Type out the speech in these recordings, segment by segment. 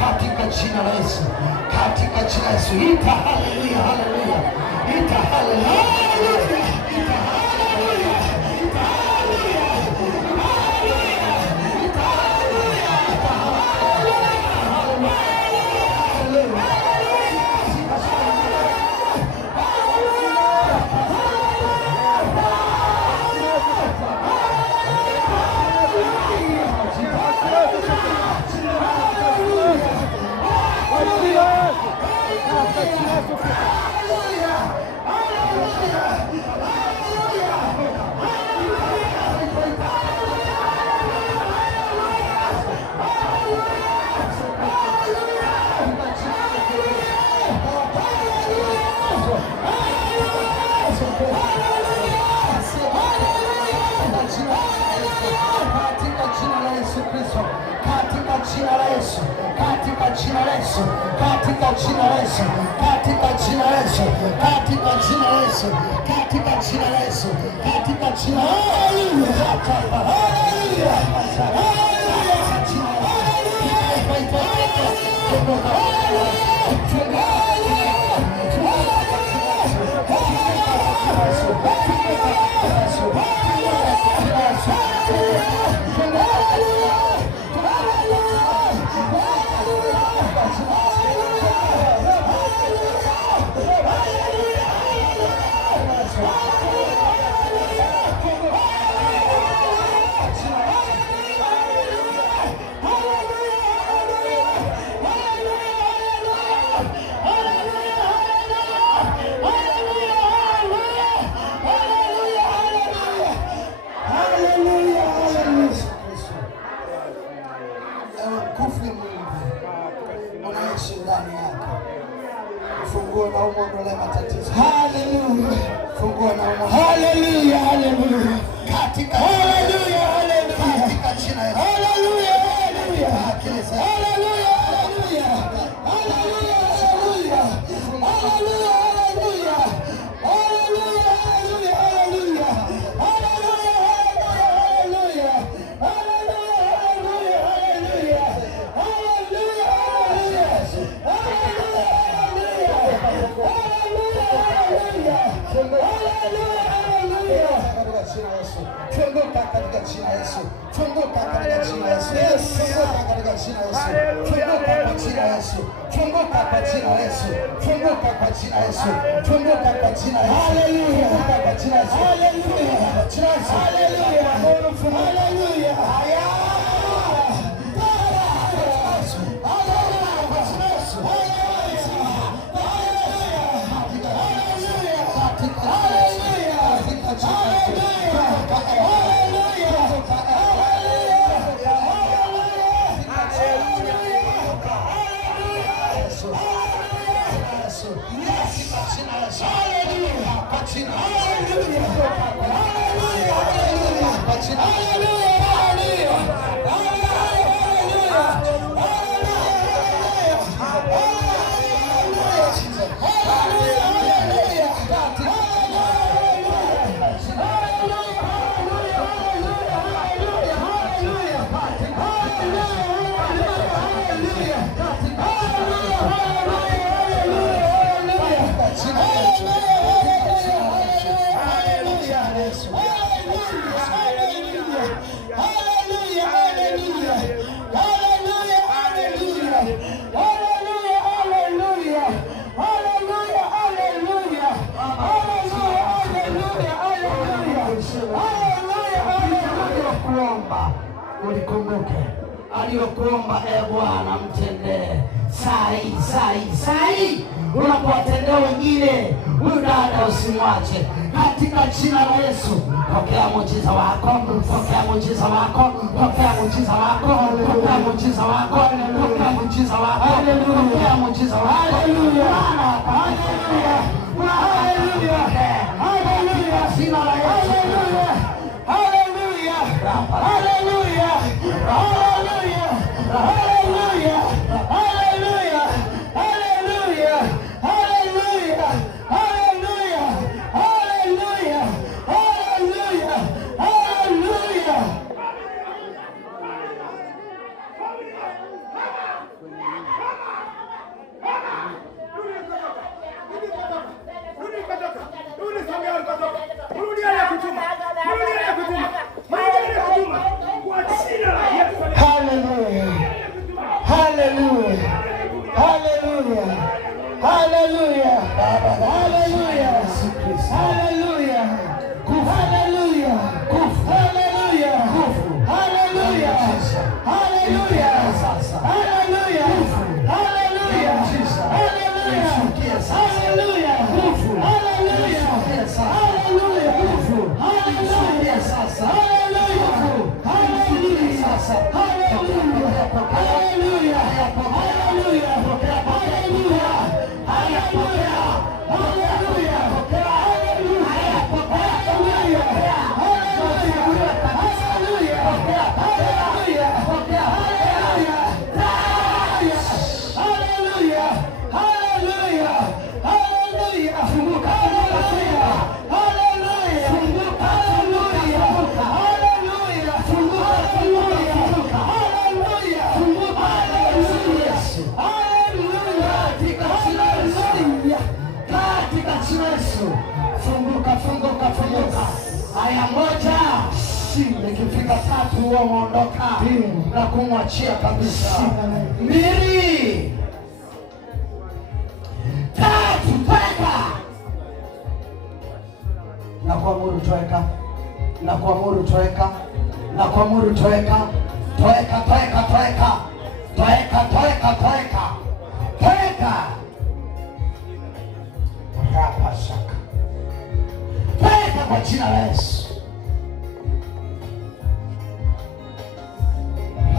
katika jina la Yesu, katika jina la Yesu. Ita haleluya, haleluya, ita haleluya, ita haleluya, ita haleluya, ita jina la Yesu, katika jina la Yesu, katika jina la Yesu, katika jina la Yesu, katika jina la Yesu, katika jina la Yesu, katika jina la Fungua na uondole matatizo. Haleluya. Fungua na uondole. Haleluya, haleluya. Katika haleluya, haleluya. Katika jina la Yesu. Haleluya, haleluya. Haleluya, haleluya. Haleluya, haleluya. Haleluya, haleluya. Haleluya, haleluya. Haleluya, haleluya. Funguka katika jina la Yesu. Funguka katika jina la Yesu. Funguka katika jina la Yesu. Funguka kwa jina la Yesu. Funguka kwa jina la Yesu. Funguka kwa jina la Yesu. Funguka kwa jina la Yesu. Haleluya. Funguka kwa jina la Yesu. Haleluya. Haleluya. Haleluya. Haya. ulikumbuke aliyokuomba. Bwana mtendee sai unapowatendea wengine. Huyu dada usimwache katika jina la Yesu. Pokea muujiza wako, pokea muujiza wako, pokea muujiza wako, pokea muujiza wako, pokea muujiza wako, pokea muujiza wako. Haleluya, haleluya, haleluya, haleluya, jina la Yesu. Haleluya, haleluya, haleluya, haleluya, haleluya, haleluya, haleluya, haleluya, haleluya, haleluya, haleluya. Hallelujah. Hallelujah. Hallelujah. Hallelujah. Hallelujah. Hallelujah. Hallelujah. Hallelujah. Hallelujah. Hallelujah. Hallelujah. Hallelujah. Hallelujah. Aya moja ikifika 3 huwa uondoka na kumwachia kabisa. 2 3 toeka. Na kuamuru toeka. Na kuamuru toeka. Na kuamuru toeka. Toeka, toeka, toeka. Toeka, toeka, toeka. Toeka. Rapa shaka. Toeka kwa jina la Yesu.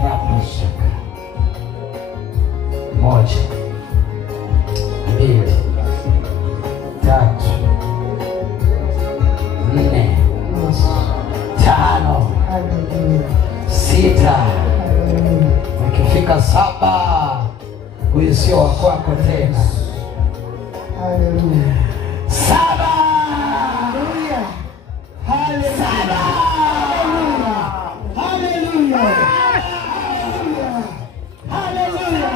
Rapa shaka. 1 2 3 4 5 6. Ukifika 7 huyu sio wa kwako tena. Haleluya. 7. Haleluya. Haleluya. Haleluya. Haleluya.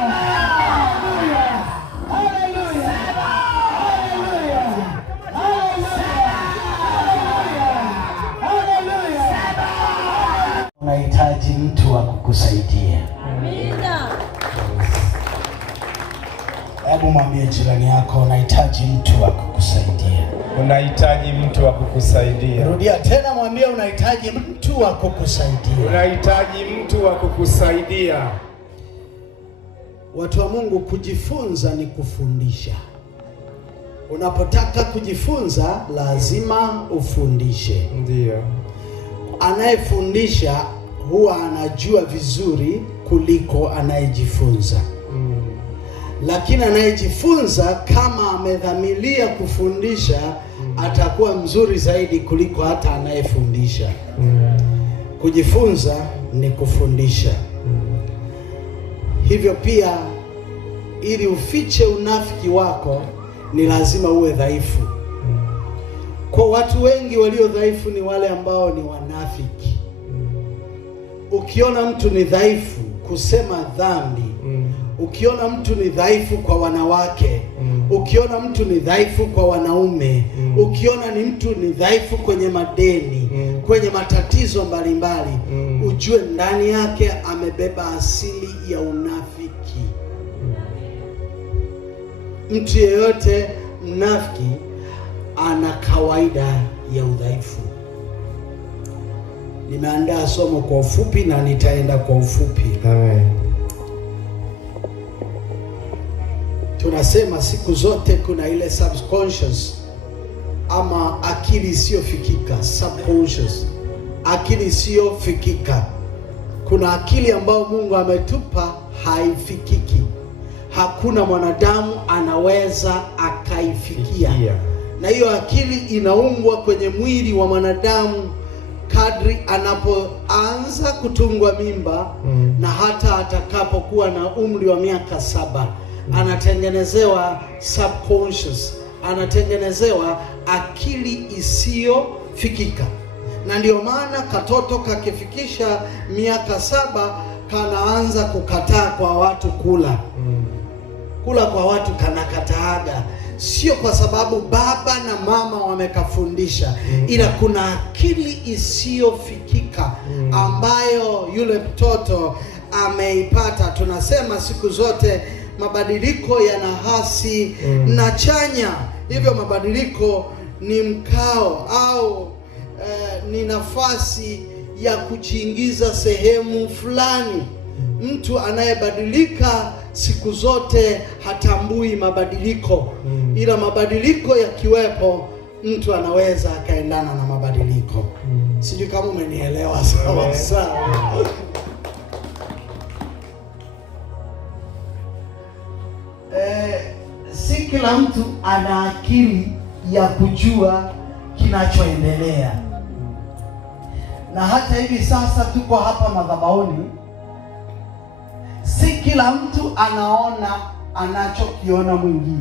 Unahitaji mtu wa kukusaidia. Amina. Hebu mwambie jirani yako, unahitaji mtu wa kukusaidia. Unahitaji mtu wa kukusaidia. Rudia tena, mwambie unahitaji mtu wa kukusaidia. Unahitaji mtu wa kukusaidia. Watu wa Mungu, kujifunza ni kufundisha. Unapotaka kujifunza lazima ufundishe. Ndio. Anayefundisha huwa anajua vizuri kuliko anayejifunza. Lakini anayejifunza kama amedhamiria kufundisha atakuwa mzuri zaidi kuliko hata anayefundisha. Kujifunza ni kufundisha. Hivyo pia ili ufiche unafiki wako ni lazima uwe dhaifu. Kwa watu wengi walio dhaifu ni wale ambao ni wanafiki. Ukiona mtu ni dhaifu kusema dhambi, ukiona mtu ni dhaifu kwa wanawake, ukiona mtu ni dhaifu kwa wanaume, ukiona ni mtu ni dhaifu kwenye madeni, kwenye matatizo mbalimbali, ujue ndani yake amebeba asili ya unafiki. Mtu yeyote mnafiki ana kawaida ya udhaifu. Nimeandaa somo kwa ufupi na nitaenda kwa ufupi. Amen. Tunasema siku zote kuna ile subconscious ama akili isiyofikika, subconscious, akili isiyofikika. Kuna akili ambayo Mungu ametupa haifikiki. Hakuna mwanadamu anaweza akaifikia. Na hiyo akili inaungwa kwenye mwili wa mwanadamu kadri anapoanza kutungwa mimba na hata atakapokuwa na umri wa miaka 7 anatengenezewa subconscious, anatengenezewa akili isiyofikika. Na ndio maana katoto kakifikisha miaka 7 kanaanza kukataa kwa watu kula kwa watu kanakataaga. Sio kwa sababu baba na mama wamekafundisha, ila kuna akili isiyofikika ambayo yule mtoto ameipata. Tunasema siku zote mabadiliko yana hasi na chanya. Hivyo mabadiliko ni mkao au ni nafasi ya kujiingiza sehemu fulani. Mtu anayebadilika siku zote hatambui mabadiliko, ila mabadiliko yakiwepo mtu anaweza akaendana na mabadiliko. Sijui kama umenielewa sawa sawa. Si kila mtu ana akili ya kujua kinachoendelea. Na hata hivi sasa tuko hapa madhabahuni, si kila mtu anaona anachokiona mwingine.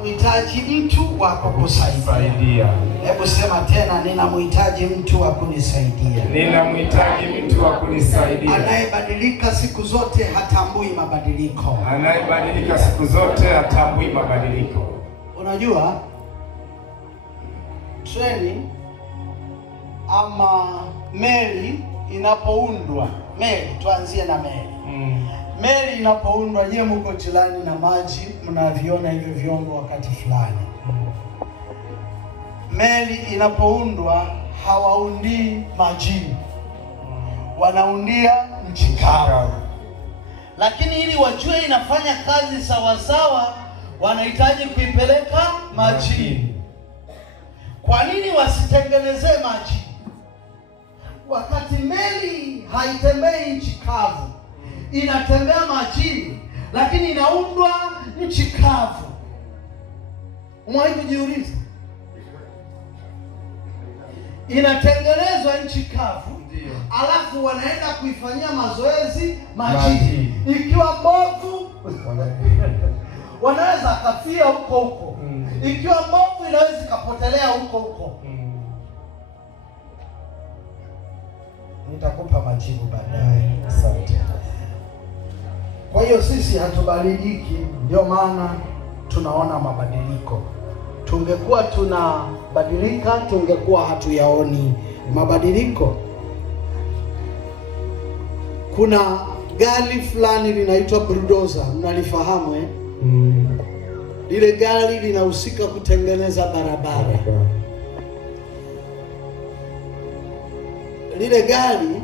Unahitaji mtu wa kukusaidia. Hebu sema tena, ninamhitaji mtu wa kunisaidia. Ninamhitaji mtu wa kunisaidia. Anayebadilika siku zote hatambui mabadiliko. Anayebadilika siku zote hatambui mabadiliko. Unajua treni ama meli inapoundwa, tuanzie na meli. Meli inapoundwa, je, mko jirani na maji, mnaviona hivyo vyombo wakati fulani. Meli inapoundwa hawaundii majini, wanaundia nchi kavu. Lakini ili wajue inafanya kazi sawa sawa, wanahitaji kuipeleka majini. Kwa nini wasitengeneze maji? Wakati meli haitembei nchi kavu, inatembea majini, lakini inaundwa nchi kavu. Umewahi kujiuliza? Inatengenezwa nchi kavu, alafu wanaenda kuifanyia mazoezi majini. Ikiwa mbovu wanaweza kafia huko. Ikiwa mbovu inaweza kapotelea huko. Nitakupa majibu baadaye. Asante. Kwa hiyo sisi hatubadiliki, ndio maana tunaona mabadiliko. Tungekuwa tunabadilika, tungekuwa hatuyaoni mabadiliko. Kuna gari fulani linaitwa bulldozer, mnalifahamu eh? Lile gari linahusika kutengeneza barabara. Lile gari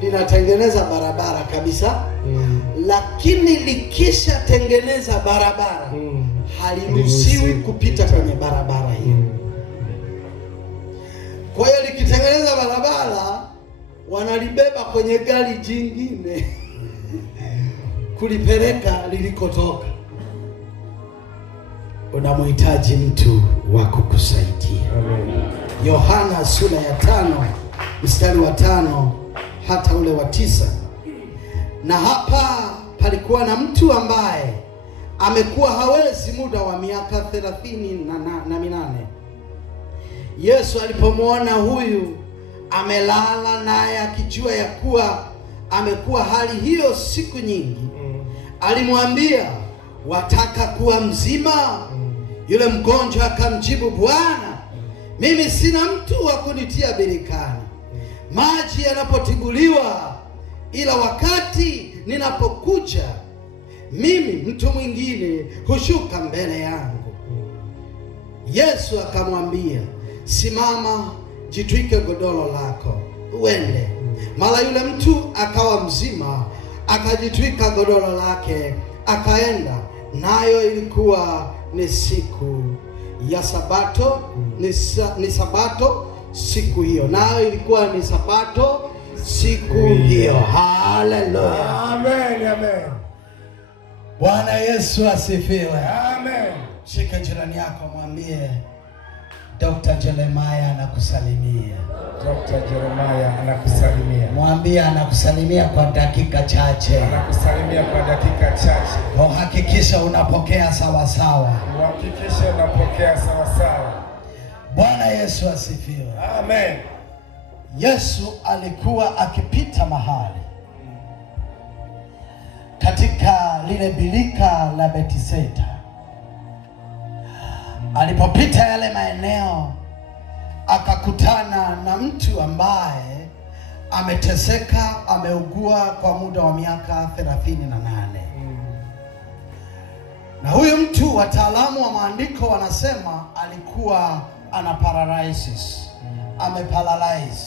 linatengeneza barabara kabisa, lakini likisha tengeneza barabara haliruhusiwi kupita kwenye barabara hiyo. Kwa hiyo likitengeneza barabara, wanalibeba kwenye gari jingine kulipeleka lilikotoka. Unamhitaji mtu wa kukusaidia. Yohana sura ya 5 mstari wa 5 hata ule wa 9. Na hapa palikuwa na mtu ambaye amekuwa hawezi muda wa miaka 38. Yesu alipomwona huyu amelala, naye akijua ya kuwa amekuwa hali hiyo siku nyingi, alimwambia, wataka kuwa mzima? Yule mgonjwa akamjibu, Bwana, mimi sina mtu wa kunitia birikani maji yanapotibuliwa, ila wakati ninapokuja mimi mtu mwingine hushuka mbele yangu. Yesu akamwambia, simama, jitwike godoro lako uende. Mara yule mtu akawa mzima, akajitwika godoro lake akaenda. Nayo ilikuwa ni siku ya Sabato, ni Sabato siku hiyo. Nayo ilikuwa ni Sabato siku hiyo. Haleluya. Amen, amen. Bwana Yesu asifiwe. Amen. Shika jirani yako, mwambie Dr. Jeremiah anakusalimia. Dr. Jeremiah anakusalimia. Mwambie anakusalimia kwa dakika chache. Anakusalimia kwa dakika chache. Hakikisha unapokea sawa sawa. Hakikisha unapokea sawa sawa. Bwana Yesu asifiwe. Amen. Yesu alikuwa akipita mahali katika lile birika la Bethsaida. Alipopita yale maeneo, akakutana na mtu ambaye ameteseka, ameugua kwa muda wa miaka 38. Na huyu mtu, wataalamu wa maandiko wanasema alikuwa ana paralysis, ameparalyze.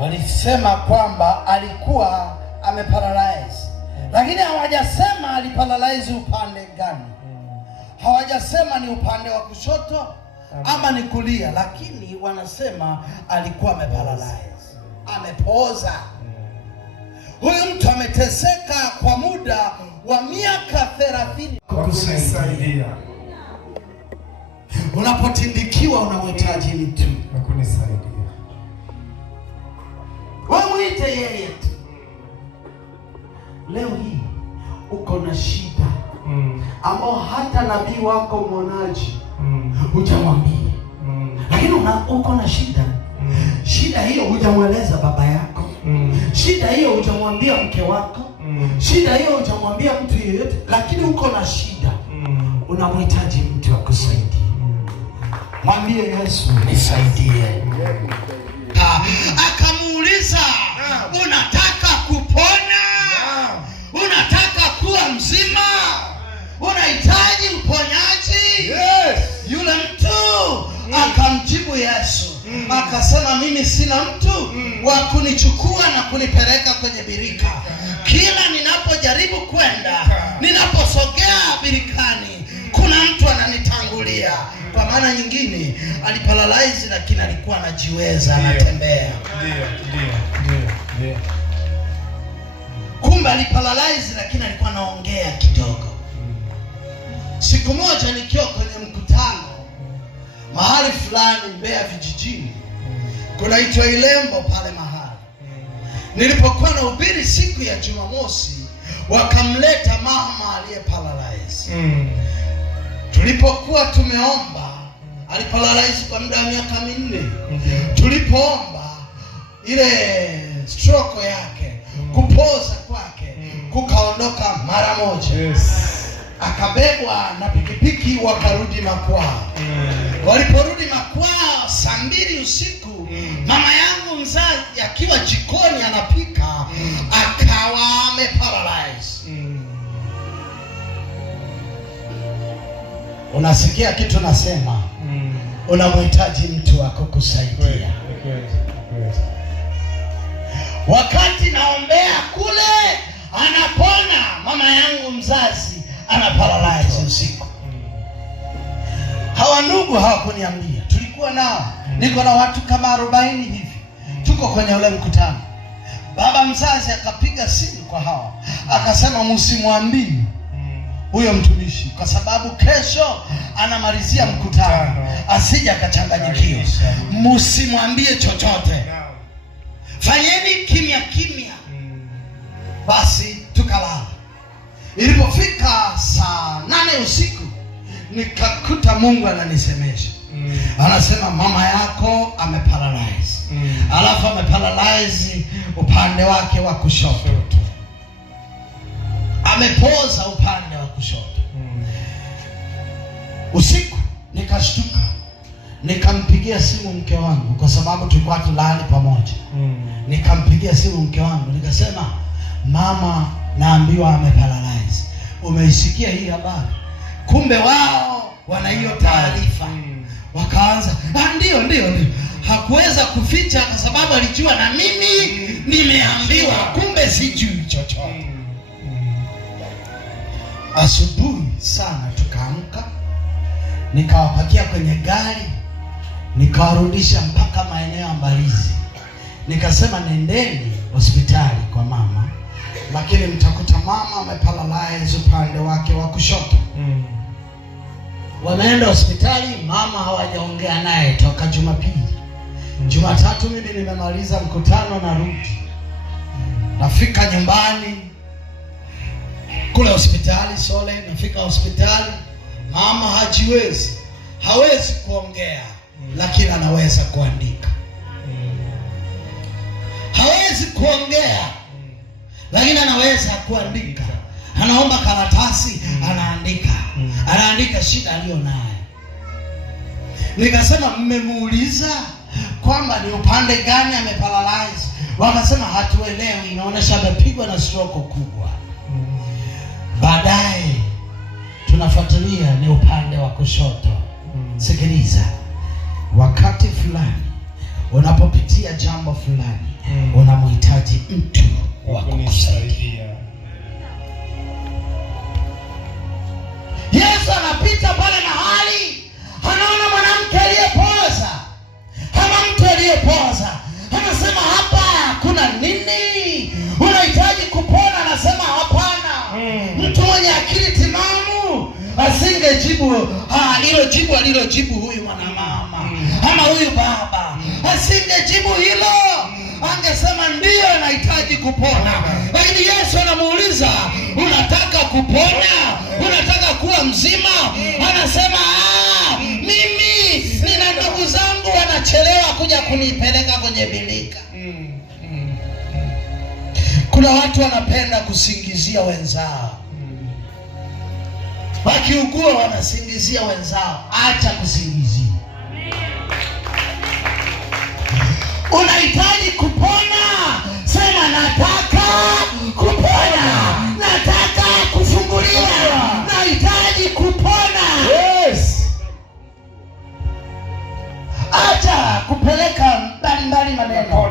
Walisema kwamba alikuwa ameparalyze, lakini hawajasema aliparalyze upande gani. Hawajasema ni upande wa kushoto ama ni kulia, lakini wanasema alikuwa ameparalyze, amepooza. Huyu mtu ameteseka kwa muda wa miaka 30. Kukusaidia. Unapotindikiwa unamhitaji mtu Kukusaidia. wewe, mwite yeye tu. Leo hii uko na shida ambao hata nabii wako mwonaji hujamwambia, lakini uko na shida. Shida hiyo hujamweleza baba yako, shida hiyo hujamwambia mke wako, shida hiyo hujamwambia mtu yeyote, lakini uko na shida, unamhitaji mtu akusaidie. Mwambie Yesu, nisaidie. Akamuuliza, unataka kupona? Unataka kuwa mzima? Unahitaji uponyaji? Yes. Yule mtu akamjibu Yesu, akasema, mimi sina mtu wa kunichukua na kunipeleka kwenye birika. Kila ninapojaribu kwenda, ninaposogea birikani, kuna mtu ananitangulia. Kwa maana nyingine, aliparalyze lakini alikuwa anajiweza, anatembea. Ndio. Kumbe aliparalyze lakini alikuwa anaongea kidogo. Siku moja nikiwa kwenye mkutano mahali fulani Mbeya vijijini, kunaitwa Ilembo pale mahali. Nilipokuwa na hubiri siku ya Jumamosi, wakamleta mama aliye paralyze. Tulipokuwa tumeomba, aliparalyze kwa muda wa miaka 4. Tulipoomba, ile stroke yake, kupoza kwake kukaondoka mara moja. Yes. Akabebwa na pikipiki wakarudi makwao. Waliporudi makwao saa 2 usiku, mama yangu mzazi akiwa jikoni anapika, akawa ameparalyze. Unasikia kitu nasema? Unamhitaji mtu wa kukusaidia. Wakati naombea kule, anapona mama yangu mzazi, ana paralyze usiku. Hawa ndugu hawakuniambia, tulikuwa nao, niko na watu kama 40 hivi, tuko kwenye ule mkutano. Baba mzazi akapiga simu kwa hawa, akasema, msimwambie huyo mtumishi, kwa sababu kesho anamalizia mkutano, asije akachanganyikiwa. Msimwambie chochote, fanyeni kimya kimya. Basi tukalala. Ilipofika saa 8 usiku, nikakuta Mungu ananisemesha. Anasema, mama yako ameparalyze. Alafu ameparalyze upande wake wa kushoto. Amepoza upande wa kushoto. Usiku nikashtuka, nikampigia simu mke wangu, kwa sababu tulikuwa tulali pamoja. Nikampigia simu mke wangu, nikasema, mama naambiwa ameparalyze. Umeisikia hii habari? Kumbe wao wana hiyo taarifa. Wakaanza, ndio. Hakuweza kuficha kwa sababu alijua na mimi nimeambiwa, kumbe sijui chochote. Asubuhi sana tukaamka, nikawapakia kwenye gari, nikawarudisha mpaka maeneo ya Mbalizi. Nikasema nendeni hospitali kwa mama, lakini mtakuta mama ameparalyze upande wake wa kushoto. Wanaenda hospitali, mama hawajaongea naye toka Jumapili. Jumatatu mimi nimemaliza mkutano, narudi. Nafika nyumbani kule hospitali Sole, nafika hospitali, mama hawezi kuongea, lakini anaweza kuandika. Hawezi kuongea, lakini anaweza kuandika. Anaomba karatasi, anaandika shida aliyo nayo. Nikasema mmemuuliza kwamba ni upande gani ameparalyze? Wakasema hatuelewi, inaonyesha amepigwa na stroke kubwa. Baadaye tunafuatilia ni upande wa kushoto. Sikiliza, wakati fulani unapopitia jambo fulani, unamhitaji mtu wa kukusaidia. Yesu anapita pale mahali, anaona mwanamke aliyepoza, kama mtu aliyepoza. Anasema hapa kuna nini? Unahitaji kupona? Anasema hapana. Mtu mwenye akili timamu asingejibu hilo jibu alilojibu huyu mwanamama ama huyu baba, asingejibu hilo. Angesema ndio anahitaji kupona. Lakini Yesu anamuuliza, unataka kupona? Unataka kuwa mzima? Anasema mimi nina ndugu zangu wanachelewa kuja kunipeleka kwenye bilika. Kuna watu wanapenda kusingizia wenzao. Wakiugua wanasingizia wenzao. Acha kusingizia. Unahitaji kupona? Sema nataka kupona. Nataka kufunguliwa. Nahitaji kupona. Yes. Acha kupeleka mbali maneno.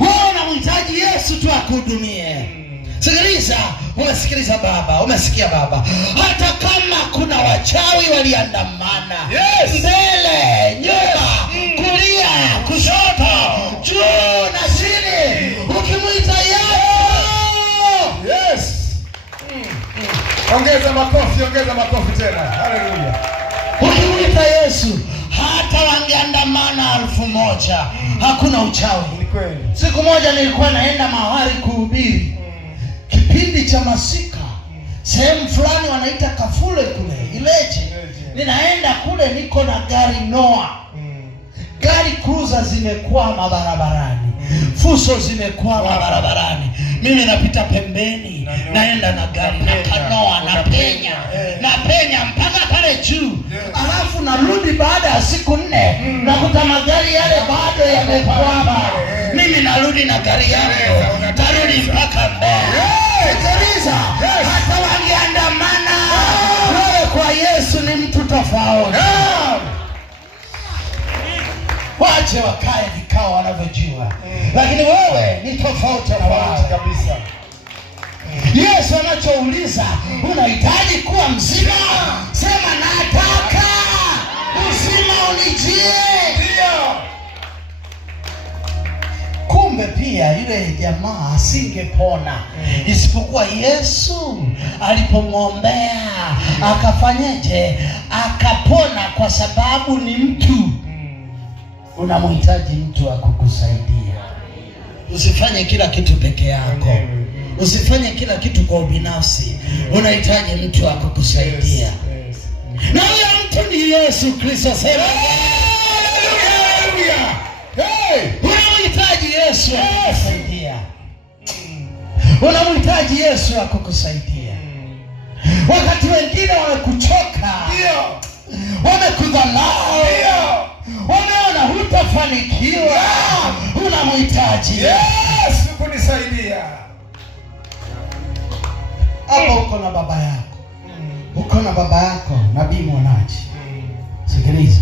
Wewe unamhitaji Yesu tu akuhudumie. Sikiliza, umesikiliza baba, umesikia baba. Hata kama kuna wachawi waliandamana, mbele, nyuma, kulia, kushoto, juu na chini, ukimwita Yesu. Ongeza makofi tena. Haleluya. Ukimwita Yesu, hata wangeandamana 1000, hakuna uchawi. Ni kweli. Siku moja nilikuwa naenda mahali kuhubiri. Kipindi cha masika, sehemu fulani wanaita Kafule kule, Ileje. Ninaenda kule, niko na gari Noah. Gari cruiser zimekwama barabarani. Fuso zimekwama barabarani. Mimi napita pembeni, naenda na gari na kanoa, napenya mpaka pale juu. Alafu narudi baada ya siku 4, nakuta magari yale bado yamekwama. Mimi narudi na gari yangu, narudi mpaka mbele. Sikiliza, hata wangeandamana, wewe kwa Yesu ni mtu tofauti. Wache wakae vikao wanavyojua, lakini wewe ni tofauti na wao kabisa. Yesu anachouliza, unahitaji kuwa mzima? Sema nataka uzima unijie. Kumbe pia yule jamaa asingepona isipokuwa Yesu alipomwombea akafanyeje? Akapona, kwa sababu ni mtu. Unamhitaji mtu wa kukusaidia. Usifanye kila kitu peke yako. Usifanye kila kitu kwa ubinafsi. Unahitaji mtu wa kukusaidia. Na huyo mtu ni Yesu Kristo. Sema haleluya. Unamhitaji Yesu wa kukusaidia. Unamhitaji Yesu wa kukusaidia. Wakati wengine wamekuchoka, wamekudharau, wameona hutafanikiwa, unamhitaji Yesu kunisaidia. Hapo uko na baba yako, uko na baba yako Nabii Mwonaji. Sikiliza,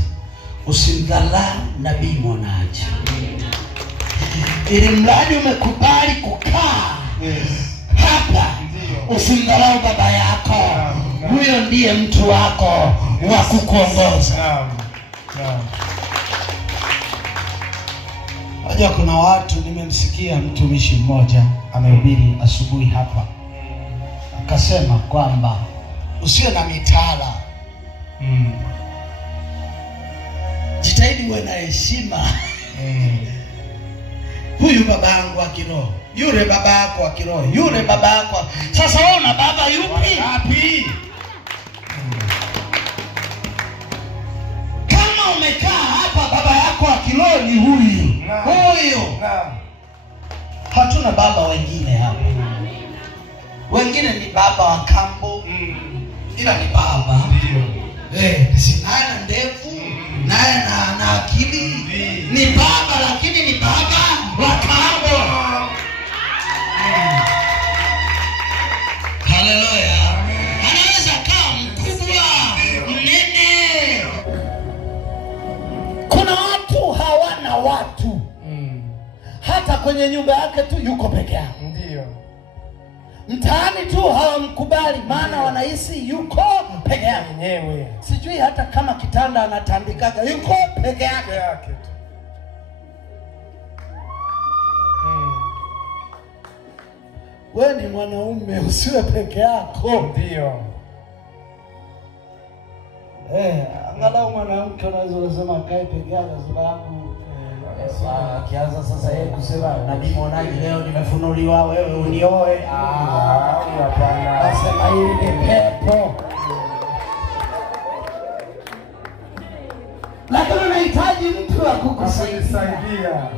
Usimdharau nabii mwonaji. Ili mradi umekubali kukaa hapa, usimdharau baba yako. Huyo ndiye mtu wako wa kukuongoza. Unajua kuna watu, nimemsikia mtumishi mmoja amehubiri asubuhi hapa, akasema kwamba usiwe na mitaala. Jitahidi uwe na heshima. Huyu baba yangu wa kiroho, yule baba yako wa kiroho, yule baba yako. Sasa wewe una baba yupi? Wapi? Kama umekaa hapa, baba yako wa kiroho ni huyu. Huyu. Hatuna baba wengine hapa. Wengine ni baba wa kambo. Ila ni baba. Naye na ndevu, naye na akili. Ni baba, lakini ni baba wa kambo. Haleluya. Anaweza kama mkubwa, mnene. Kuna watu hawana watu. Hata kwenye nyumba yake tu yuko peke yake. Ndio. Mtaani tu hawamkubali, maana wanahisi yuko peke yake mwenyewe. Sijui hata kama kitanda anatandikaga, yuko peke yake tu. Wewe ni mwanaume, usiwe peke yako. Ndio. Angalau mwanamke unaweza kusema kae peke yake, sababu akianza sasa yeye kusema nabii mwonaji, leo nimefunuliwa wewe unioe. Hapana. Asema hili ni pepo. Lakini unahitaji mtu wa kukusaidia.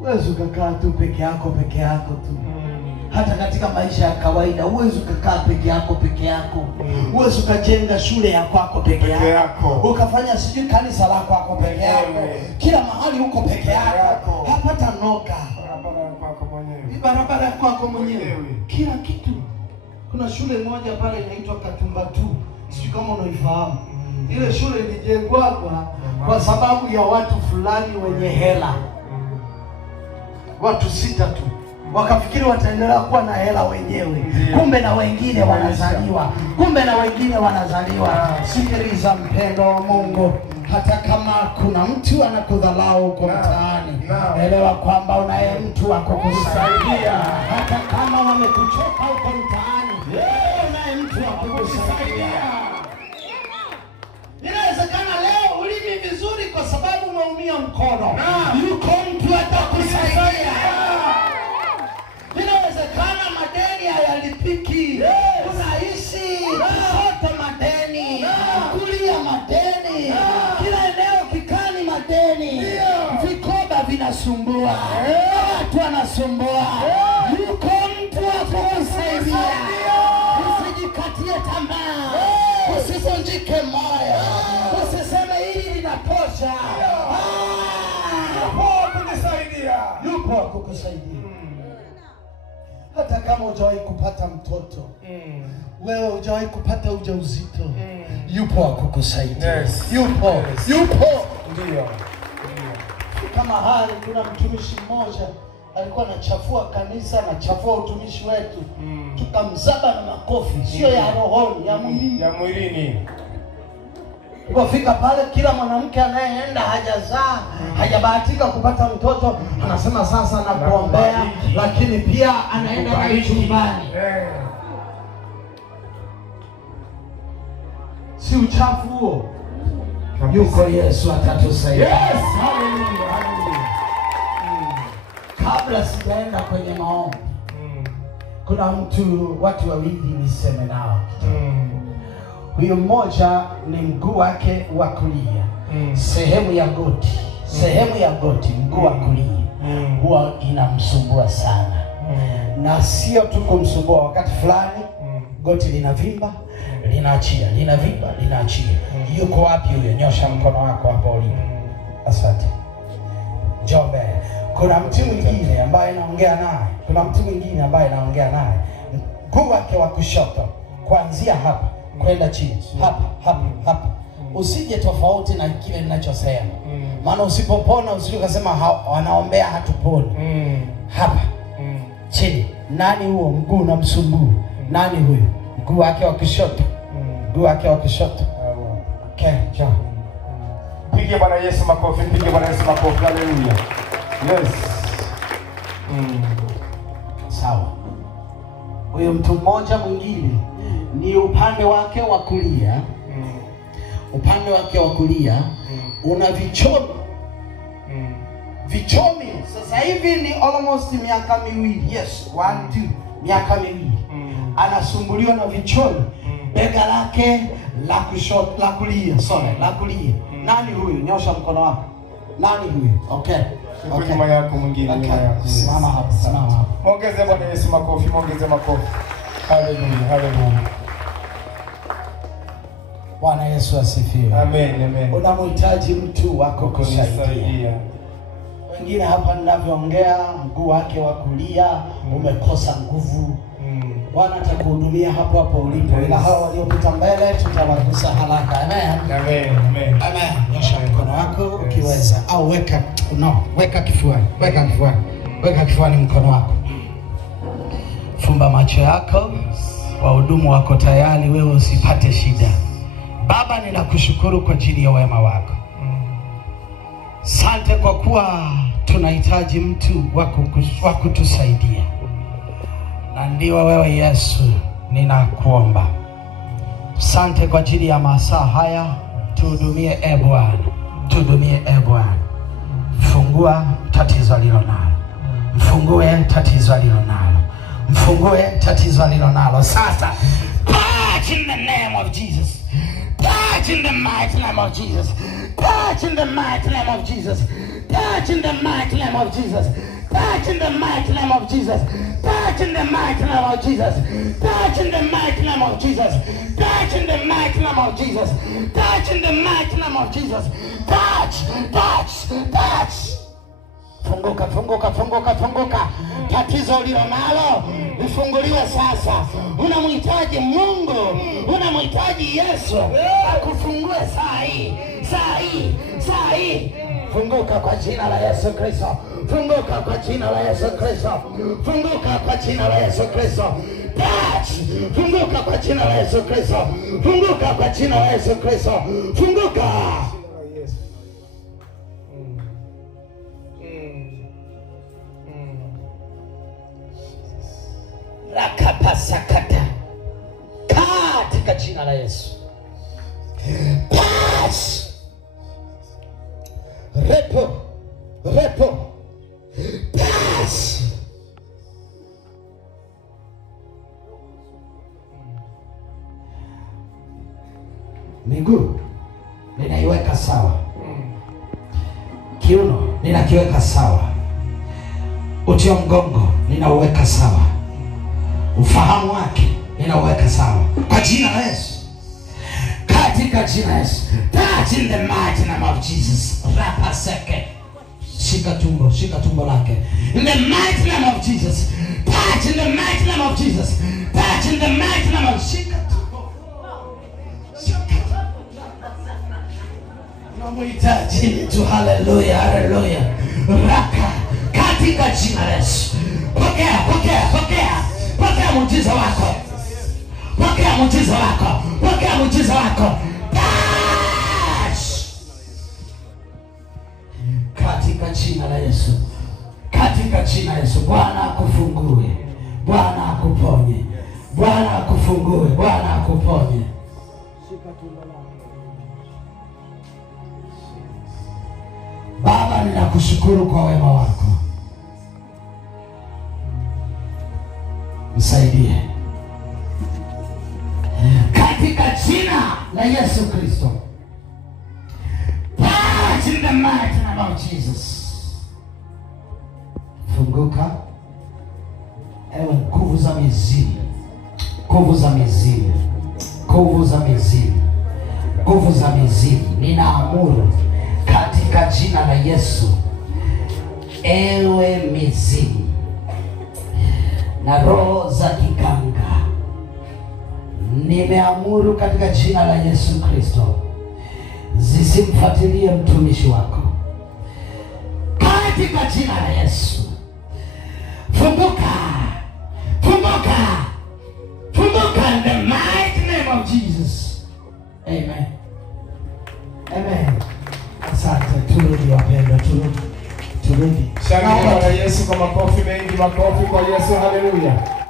Uwezi ukakaa tu peke yako tu. Hata katika maisha ya kawaida uwezi ukakaa peke yako. Uwezi ukajenga shule ya kwako peke yako. Ukafanya sijui kanisa lako kwako peke yako. Kila mahali uko peke yako. Hapata noka. Barabara kwako mwenyewe. Kila kitu. Kuna shule moja pale inaitwa Katumbatu. Sijui kama unaifahamu. Ile shule ilijengwa kwa sababu ya watu fulani wenye hela. Watu 6 tu. Wakafikiri wataendelea kuwa na hela wenyewe. Kumbe na wengine wanazaliwa. Sikiliza mpendo wa Mungu, hata kama kuna mtu anakudhalau huko mtaani, elewa kwamba unaye mtu wa kukusaidia. Hata kama wamekuchoka huko mtaani, unaye mtu wa kukusaidia. Inawezekana leo ulimi vizuri kwa sababu umeumia mkono. Yuko mtu atakusaidia. Inawezekana madeni hayalipiki. Unaishi kushoto madeni, kulia madeni, kila eneo kikani madeni. Vikoba vinasumbua, watu wanasumbua. Yuko mtu wa kukusaidia. Usijikatie tamaa, usivunjike moyo, usiseme hili linatosha. Yupo wa kukusaidia. Hata kama hujawahi kupata mtoto, wewe hujawahi kupata ujauzito, yupo wa kukusaidia. Yupo. Ndio. Kama hali kuna mtumishi mmoja alikuwa anachafua kanisa, anachafua utumishi wetu. Tukamzaba na makofi, sio ya rohoni, ya mwilini. Tukafika pale, kila mwanamke anayeenda hajazaa, hajabahatika kupata mtoto, anasema sasa nakuombea, lakini pia anaenda na chumbani. Si uchafu huo? Yuko Yesu atatusaidia. Hallelujah. Kabla sijaenda kwenye maombi, kuna watu wawili niseme nao. Huyo mmoja ni mguu wake wa kulia, sehemu ya goti, mguu wa kulia huwa inamsumbua sana. Na sio tu kumsumbua, wakati fulani goti linavimba, linaachia, linavimba, linaachia. Yuko wapi huyo? Nyosha mkono wako hapo ulipo. Asante. Njombe. Kuna mtu mwingine ambaye naongea naye, mguu wake wa kushoto kuanzia hapa kwenda chini. Hapa. Usije tofauti na kile ninachosema. Maana usipopona usije ukasema wanaombea hatuponi. Hapa. Chini. Nani huo mguu unamsumbua? Nani huyo? Mguu wake wa kushoto. Mguu wake wa kushoto. Okay, njoo. Pigie Bwana Yesu makofi, pigie Bwana Yesu makofi. Haleluya. Yes. Sawa. Huyo mtu mmoja mwingine ni upande wake wa kulia. Upande wake wa kulia una vichomi. Vichomi. Sasa hivi ni almost miaka miwili. Yes, 1 2 miaka miwili. Anasumbuliwa na vichomi. Bega lake la kushoto, la kulia, la kulia. Nani huyu? Nyosha mkono wako. Nani huyu? Okay. Nyuma yako mwingine, nyuma yako. Simama hapo, simama hapo. Muongeze Bwana Yesu makofi, muongeze makofi. Haleluya, haleluya. Bwana Yesu asifiwe. Amen, amen. Unamhitaji mtu wako kusaidia. Wengine hapa ninavyoongea mguu wake wa kulia umekosa nguvu. Bwana atakuhudumia hapo hapo ulipo. Ila hao waliopita mbele tutawagusa haraka. Amen. Amen, amen. Amen. Nyosha mkono wako ukiweza au weka kifuani. Weka kifuani. Weka kifuani mkono wako. Fumba macho yako. Wahudumu wako tayari, wewe usipate shida. Baba, ninakushukuru kwa ajili ya wema wako. Asante kwa kuwa tunahitaji mtu wa kutusaidia. Na ndio wewe Yesu, ninakuomba. Asante kwa ajili ya masaa haya, tuhudumie Bwana. Tuhudumie Bwana. Fungua tatizo lilo nalo. Mfungue tatizo lilo nalo. Mfungue tatizo lilo nalo. Sasa, touch in the name of Jesus. Touch in the mighty name of Jesus. Touch in the mighty name of Jesus. Touch in the mighty name of Jesus. Touch in the mighty name of Jesus. Touch in the mighty name of Jesus. Touch in the mighty name of Jesus. Touch in the mighty name of Jesus. Touch in the mighty name of Jesus. Touch, touch, touch. Funguka, funguka, funguka, funguka. Tatizo ulilo nalo lifunguliwe sasa. Unamhitaji Mungu, unamhitaji Yesu akufungue saa hii, saa hii, saa hii. Funguka kwa jina la Yesu Kristo. Funguka kwa jina la Yesu Kristo. Funguka kwa jina la Yesu Kristo. Touch. Funguka kwa jina la Yesu Kristo. Funguka kwa jina la Yesu Kristo. Funguka. Rakapasakata. Katika jina la Yesu. Touch. Repo. Touch. Miguu ninaiweka sawa. Kiuno ninakiweka sawa. Uti wa mgongo ninauweka sawa. Ufahamu wake ninauweka sawa. Kwa jina la Yesu. Katika jina la Yesu. Touch in the mighty name of Jesus. Rapaseke. Shika tumbo lake. In the mighty name of Jesus. Touch in the mighty name of Jesus. Touch in the mighty name of Jesus. Unamhitaji tu. Haleluya, haleluya. Raka katika jina la Yesu. Pokea muujiza wako. Pokea muujiza wako. Pokea muujiza wako. Katika jina la Yesu. Katika jina la Yesu. Bwana akufungue. Bwana akuponye. Bwana akufungue. Bwana akuponye. Baba, ninakushukuru kwa wema wako. Msaidie. Katika jina la Yesu Kristo. Touch in the mighty name of Jesus. Funguka. Ewe nguvu za mizimu. Nguvu za mizimu. Nguvu za mizimu. Nguvu za mizimu. Ninaamuru katika jina la Yesu. Ewe mizimu na roho za kiganga nimeamuru katika jina la Yesu Kristo, zisimfuatilie mtumishi wako katika jina la Yesu. Funguka, funguka, funguka in the mighty name of Jesus. Amen. Amen. Asante, turudi wapendwa, turudi. Shangilia Bwana Yesu kwa makofi mengi, makofi kwa Yesu. Haleluya.